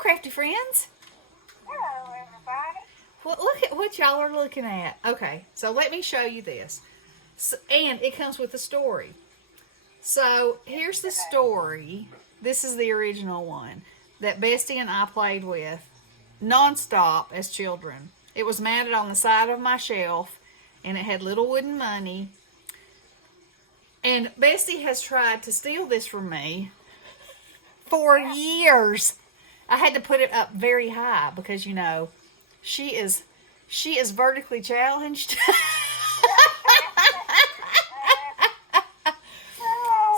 crafty friends. Hello, everybody. Well, look at what y'all are looking at. Okay, so let me show you this. So, and it comes with a story. So here's the story. This is the original one that Bestie and I played with nonstop as children. It was mounted on the side of my shelf, and it had little wooden money. And Bestie has tried to steal this from me for years. I had to put it up very high because she is vertically challenged.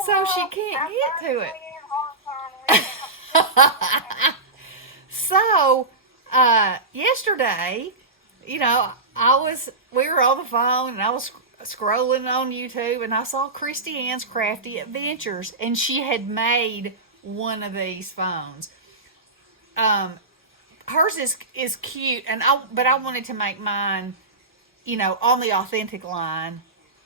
So she can't get to it. So yesterday, we were on the phone and I was scrolling on YouTube and I saw Kristianne's Crafty Adventures, and she had made one of these phones. Hers is cute, but I wanted to make mine, on the authentic line.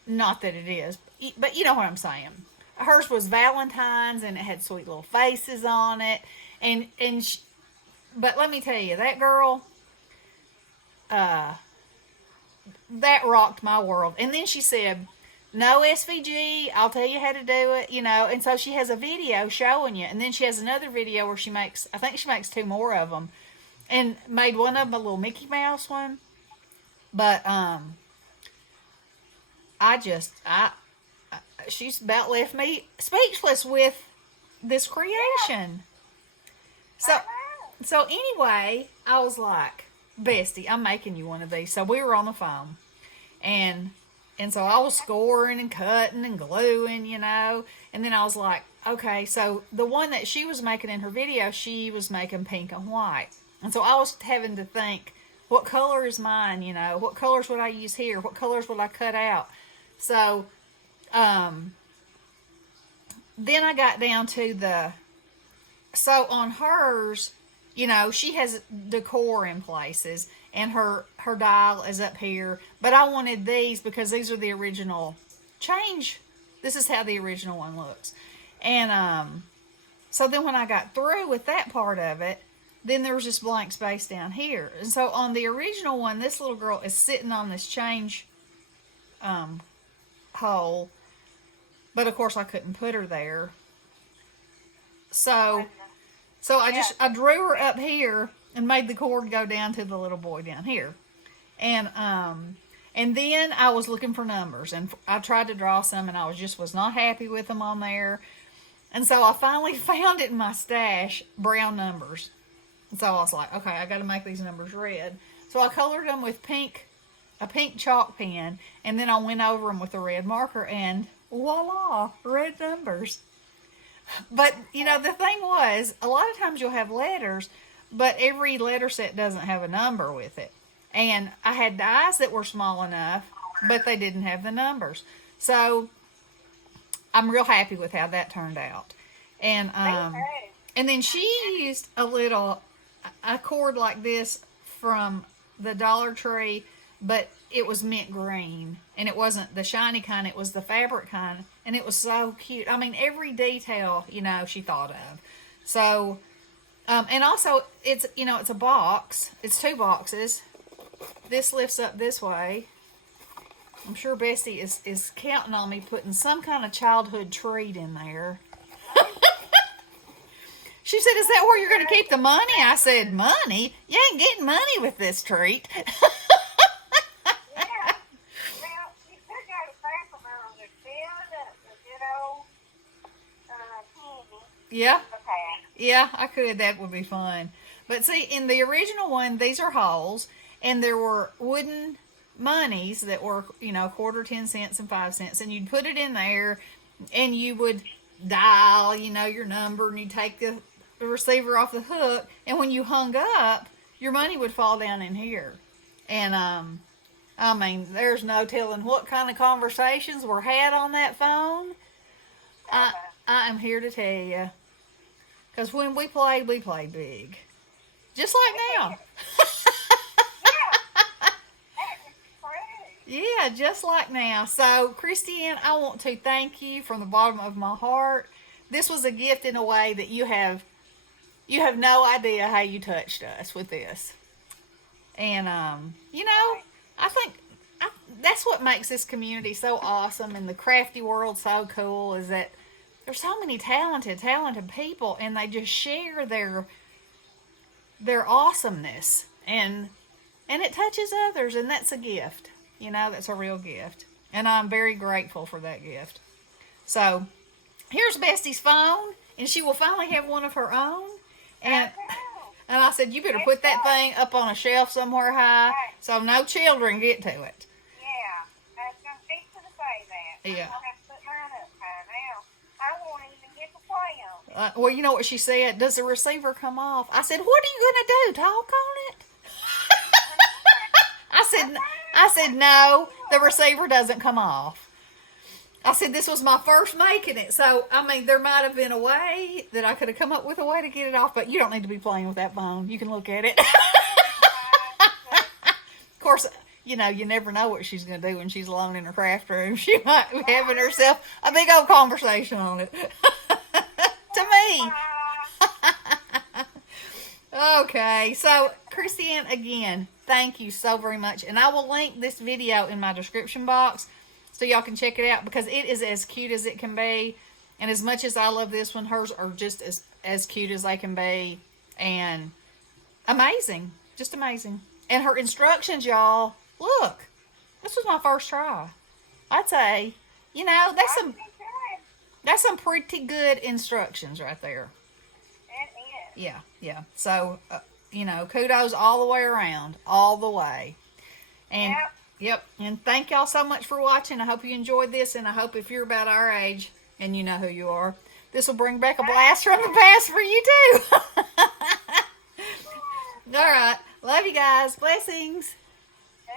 Not that it is, but you know what I'm saying. Hers was Valentine's, and it had sweet little faces on it, but let me tell you, that girl, that rocked my world. And then she said, "No SVG, I'll tell you how to do it," And so she has a video showing you, and then she has another video where I think she makes 2 more of them, and made one of them a little Mickey Mouse one. But she's about left me speechless with this creation. So anyway, I was like, "Bestie, I'm making you one of these." So we were on the phone, and so I was scoring and cutting and gluing, and then I was like, okay, so the one that she was making in her video, she was making pink and white, and so I was having to think, what color is mine? What colors would I use here? What colors would I cut out? So then I got down to so on hers, she has decor in places, and her dial is up here. But I wanted these because these are the original change. This is how the original one looks. And so then when I got through with that part of it, then there was this blank space down here. And so on the original one, this little girl is sitting on this change hole. But of course I couldn't put her there. So I drew her up here and made the cord go down to the little boy down here. And then I was looking for numbers, and I tried to draw some, and I was not happy with them on there. And so I finally found it in my stash, brown numbers. And so I was like, okay, I got to make these numbers red. So I colored them with a pink chalk pen, and then I went over them with a red marker, and voila, red numbers. But, the thing was, a lot of times you'll have letters, but every letter set doesn't have a number with it. And I had dies that were small enough, but they didn't have the numbers. So I'm real happy with how that turned out. And then she used a cord like this from the Dollar Tree, but it was mint green, and it wasn't the shiny kind, it was the fabric kind, and it was so cute. I mean, every detail, she thought of. So, and also, it's a box. It's 2 boxes. This lifts up this way. I'm sure Bessie is counting on me putting some kind of childhood treat in there. She said, "Is that where you're going to keep the money?" I said, "Money? You ain't getting money with this treat." Yeah. Yeah, I could. That would be fun. But see, in the original one, these are holes, and there were wooden monies that were, quarter, 10 cents, and 5 cents, and you'd put it in there, and you would dial, your number, and you'd take the receiver off the hook, and when you hung up, your money would fall down in here. And, I mean, there's no telling what kind of conversations were had on that phone. I am here to tell you. Because when we played big. Just like now. Yeah, just like now. So, Kristianne, I want to thank you from the bottom of my heart. This was a gift in a way that you have You have no idea how you touched us with this. And, I think that's what makes this community so awesome and the crafty world so cool is that there's so many talented people and they just share their awesomeness and it touches others and that's a gift. That's a real gift. And I'm very grateful for that gift. So, here's Bestie's phone and she will finally have one of her own. And I said, you better put that thing up on a shelf somewhere high so no children get to it. Yeah, I was going to fix to say that. Yeah. I'm going to have to put mine up high now. I won't even get to play on it. Well, you know what she said? Does the receiver come off? I said, what are you going to do? Talk on it? I said, no, the receiver doesn't come off. I said, this was my first making it. So, there might have been a way that I could have come up with a way to get it off, but you don't need to be playing with that phone. You can look at it. Of course, you never know what she's going to do when she's alone in her craft room. She might be having herself a big old conversation on it. To me. Okay, so Kristianne, again, thank you so very much. And I will link this video in my description box so y'all can check it out because it is as cute as it can be. And as much as I love this one, hers are just as cute as they can be. And amazing. Just amazing. And her instructions, y'all, look. This was my first try. I'd say, that's some pretty good instructions right there. It is. Yeah. So, kudos all the way around. All the way. And, yep. And thank y'all so much for watching. I hope you enjoyed this. And I hope if you're about our age, and you know who you are, this will bring back a blast from the past for you too. All right. Love you guys. Blessings. Yeah.